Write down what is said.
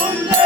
রাধায়